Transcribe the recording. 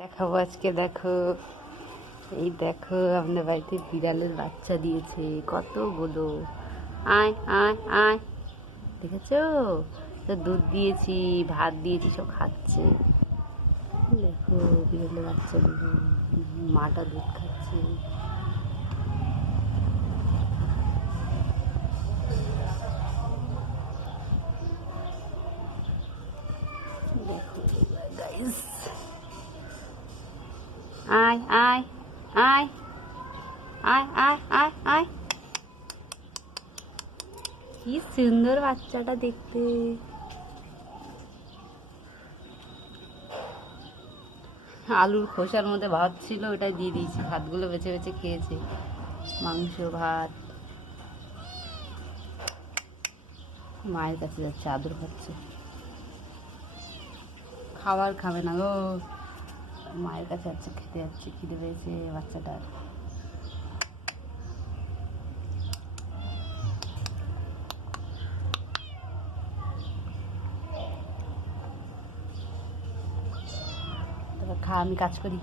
দেখাবো আজকে। দেখো, এই দেখো আপনার বাড়িতে বিড়ালের বাচ্চা দিয়েছে কতগুলো। আয় আয় আয়, দেখেছো তো? দুধ দিয়েছি, ভাত দিয়েছি, সব খাচ্ছে। দেখো বিড়ালের বাচ্চাগুলো, মাটা দুধ খাচ্ছে। দেখো গাইস, আয় আয় আয় আয় আয় আয় আয়, কি সুন্দর বাচ্চাটা দেখতে। আলুর খোসার মধ্যে ভাত ছিল, ওটাই দিয়ে দিয়েছি। ভাতগুলো বেছে বেছে খেয়েছে, মাংস ভাত। মায়ের কাছে যাচ্ছে, আদর খাচ্ছে। খাবার খাবে না গো, মায়ের কাছে যাচ্ছে, খেতে যাচ্ছে। খিদে পেয়েছে বাচ্চাটার। তারপর খা, আমি কাজ করি।